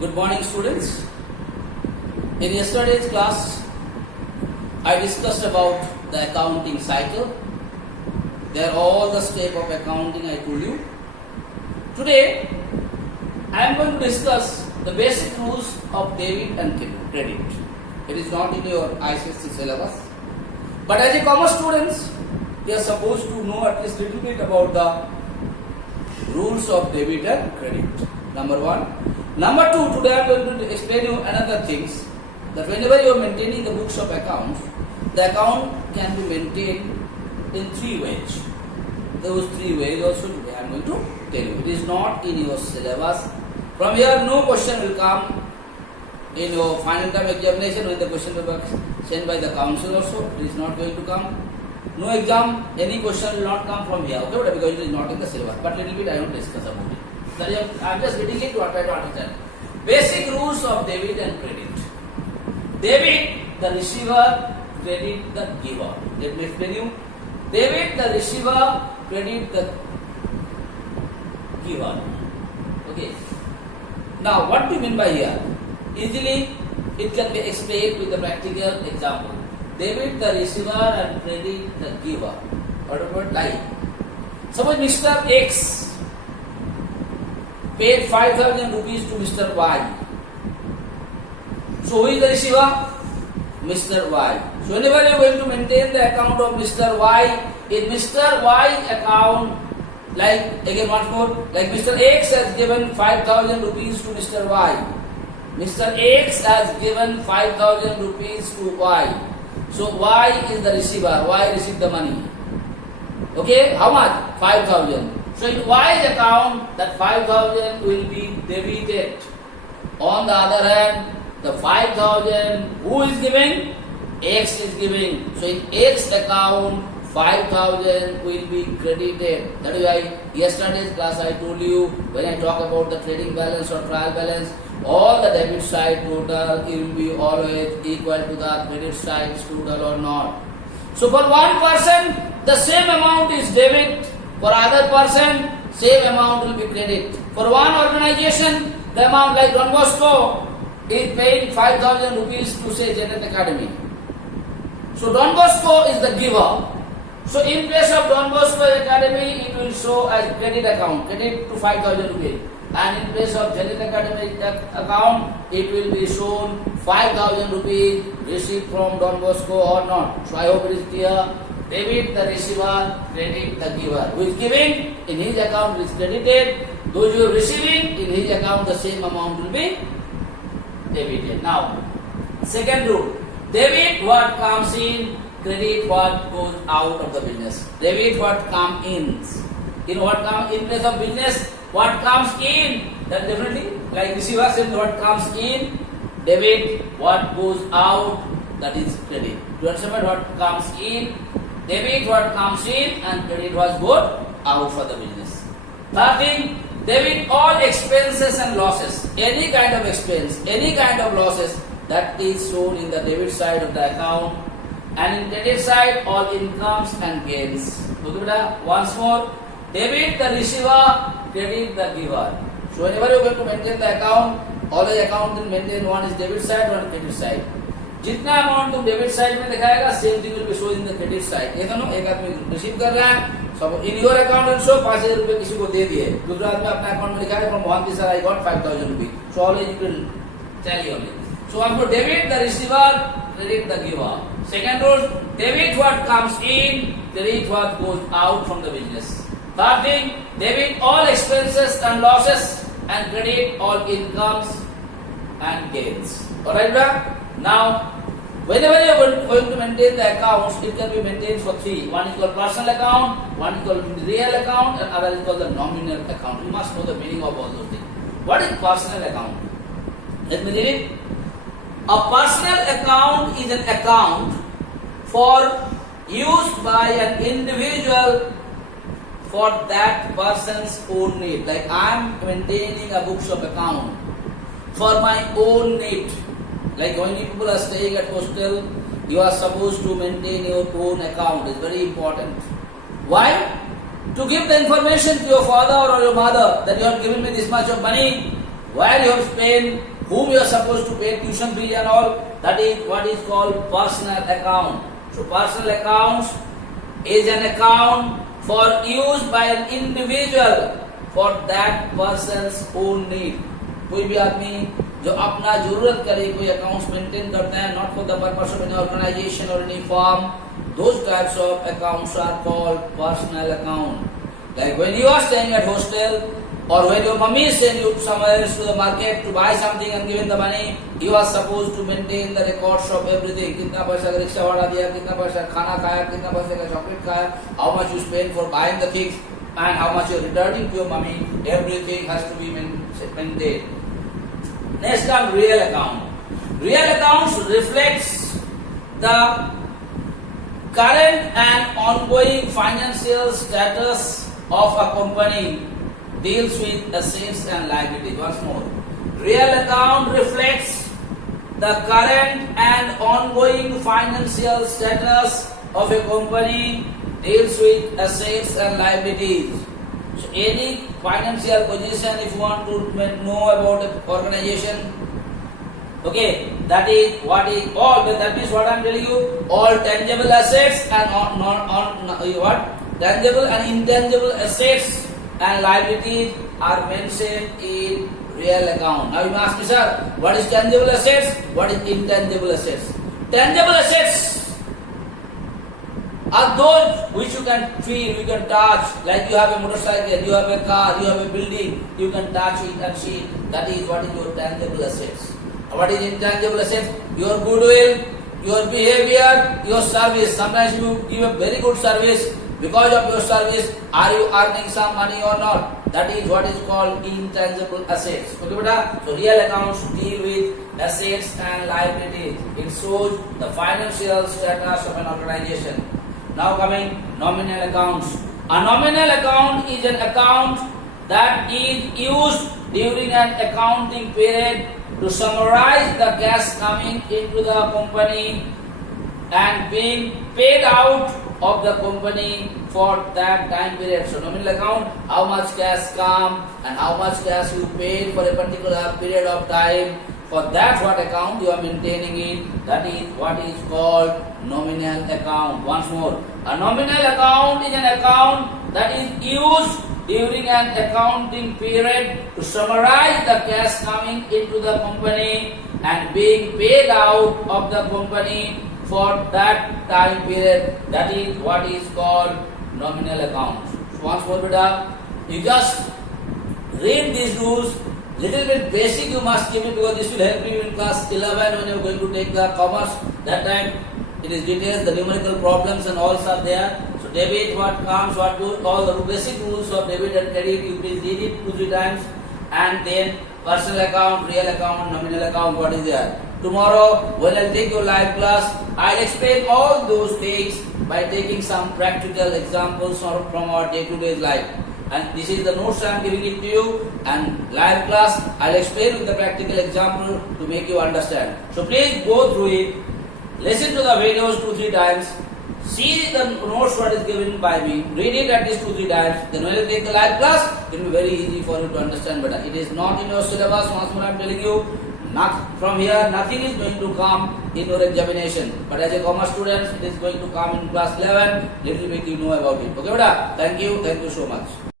Good morning, students. In yesterday's class, I discussed about the accounting cycle. They are all the steps of accounting I told you. Today, I am going to discuss the basic rules of debit and credit. It is not in your ICSE syllabus. But as a commerce students, you are supposed to know at least a little bit about the rules of debit and credit. Number one. Number two, today I am going to explain you another things, that whenever you are maintaining the books of accounts, the account can be maintained in three ways. Those three ways also today I am going to tell you. It is not in your syllabus. From here no question will come in your final term examination when the question paper sent by the council also. It is not going to come. No exam, any question will not come from here. Okay, because it is not in the syllabus. But little bit I will discuss about it. I am just reading it to try to understand. Basic rules of debit and credit. Debit, the receiver, credit, the giver. Let me explain you. Debit, the receiver, credit, the giver. Okay. Now, what do you mean by here? Easily, it can be explained with a practical example. Debit, the receiver, and credit, the giver. What about like? Suppose Mr. X paid 5,000 rupees to Mr. Y. So who is the receiver? Mr. Y. So whenever you are going to maintain the account of Mr. Y, in Mr. Y account, like again once more, like Mr. X has given 5,000 rupees to Mr. Y. Mr. X has given 5,000 rupees to Y. So Y is the receiver. Y received the money. Okay, how much? 5,000. So in Y's account, that 5,000 will be debited. On the other hand, the 5,000, who is giving? X is giving. So in X account, 5,000 will be credited. That is why yesterday's class I told you, when I talk about the trading balance or trial balance, all the debit side total will be always equal to the credit side total or not. So for one person, the same amount is debit. For other person, same amount will be credit. For one organization, the amount like Don Bosco is paying 5,000 rupees to say Janet Academy. So Don Bosco is the giver. So in place of Don Bosco Academy, it will show as credit account, credit to 5,000 rupees. And in place of Janet Academy account, it will be shown 5,000 rupees received from Don Bosco or not. So I hope it is clear. Debit the receiver, credit the giver. Who is giving, in his account is credited. Those who are receiving, in his account the same amount will be debited. Now, second rule. Debit what comes in, credit what goes out of the business. Debit what comes in. In what comes in place of business, what comes in, that definitely, like receiver said, what comes in, debit, what goes out, that is credit. Do you understand what comes in? Debit what comes in and credit what goes out for the business. Third thing, debit all expenses and losses. Any kind of expense, any kind of losses that is shown in the debit side of the account, and in credit side all incomes and gains. Okay, beta? Once more, debit the receiver, credit the giver. So whenever you are going to maintain the account, always account will maintain one is debit side, one is credit side. जितना amount तुम debit side में दिखाएगा same thing will be show in the credit side. ये दोनों एक आदमी receive कर रहा है, सब in your account and show 5,000 रुपए किसी को दे दिए, दूसरा आदमी अपना अकाउंट में लिखा है from Mohan sir I got 5,000 rupees. So always you can tally only. So आपको debit the receiver, credit the giver. Second rule, debit what comes in, credit what goes out from the business. Third thing, debit all expenses and losses and credit all incomes and gains. Alright, brother? Now, whenever you are going to maintain the accounts, it can be maintained for three. One is called personal account, one is called real account, and other is called the nominal account. You must know the meaning of all those things. What is personal account? Let me read it. A personal account is an account for used by an individual for that person's own need. Like I am maintaining a books of account for my own need. Like when people are staying at hostel, you are supposed to maintain your own account. It's very important. Why? To give the information to your father or your mother that you have given me this much of money. where you have spent, whom you are supposed to pay tuition fee and all. That is what is called personal account. So personal accounts is an account for use by an individual for that person's own need. कोई भी आदमी जो अपना जरूरत करे कोई accounts maintain करते हैं, not for the purpose of any organization or any firm, those types of accounts are called personal account. Like when you are staying at hostel or when your mummy is sending you somewhere to the market to buy something and giving the money, you are supposed to maintain the records of everything. कितना पैसा का rickshaw भाड़ा दिया, कितना पैसा खाना खाया, कितना पैसे का चॉकलेट खाया, how much you spend for buying the things and how much you are returning to your mummy. Everything has to be maintained. Next comes real account. Real accounts reflects the current and ongoing financial status of a company, deals with assets and liabilities. Once more, real account reflects the current and ongoing financial status of a company, deals with assets and liabilities. So any financial position, if you want to know about an organization, okay, that is what is all. That means what I am telling you, all tangible assets and tangible and intangible assets and liabilities are mentioned in real account. Now you may ask me, sir, what is tangible assets? What is intangible assets? Tangible assets are those which you can feel, you can touch, like you have a motorcycle, you have a car, you have a building, you can touch it and see it. That is what is your tangible assets. What is intangible assets? Your goodwill, your behavior, your service. Sometimes you give a very good service. Because of your service, are you earning some money or not? That is what is called intangible assets. Okay, beta? So real accounts deal with assets and liabilities. It shows the financial status of an organization. Now coming nominal accounts. A nominal account is an account that is used during an accounting period to summarize the cash coming into the company and being paid out of the company for that time period. So nominal account, how much cash come and how much cash you paid for a particular period of time. For that what account you are maintaining it, that is what is called nominal account. Once more, a nominal account is an account that is used during an accounting period to summarize the cash coming into the company and being paid out of the company for that time period. That is what is called nominal account. So once more, beta, you just read these rules. Little bit basic you must keep it because this will help you in class 11 when you are going to take the commerce. That time it is details, the numerical problems and all are there. So debit, what comes, what goes, all the basic rules of debit and credit, you will read it 2-3 times. And then personal account, real account, nominal account, what is there. Tomorrow when I will take your live class, I will explain all those things by taking some practical examples from our day-to-day life. And this is the notes I am giving it to you, and live class I will explain with the practical example to make you understand. So please go through it, listen to the videos 2-3 times, see the notes what is given by me, read it at least 2-3 times, then when you take the live class, it will be very easy for you to understand better. It is not in your syllabus, once more I am telling you, from here nothing is going to come in your examination. But as a commerce student, it is going to come in class 11, little bit you know about it. Okay, beta? Thank you so much.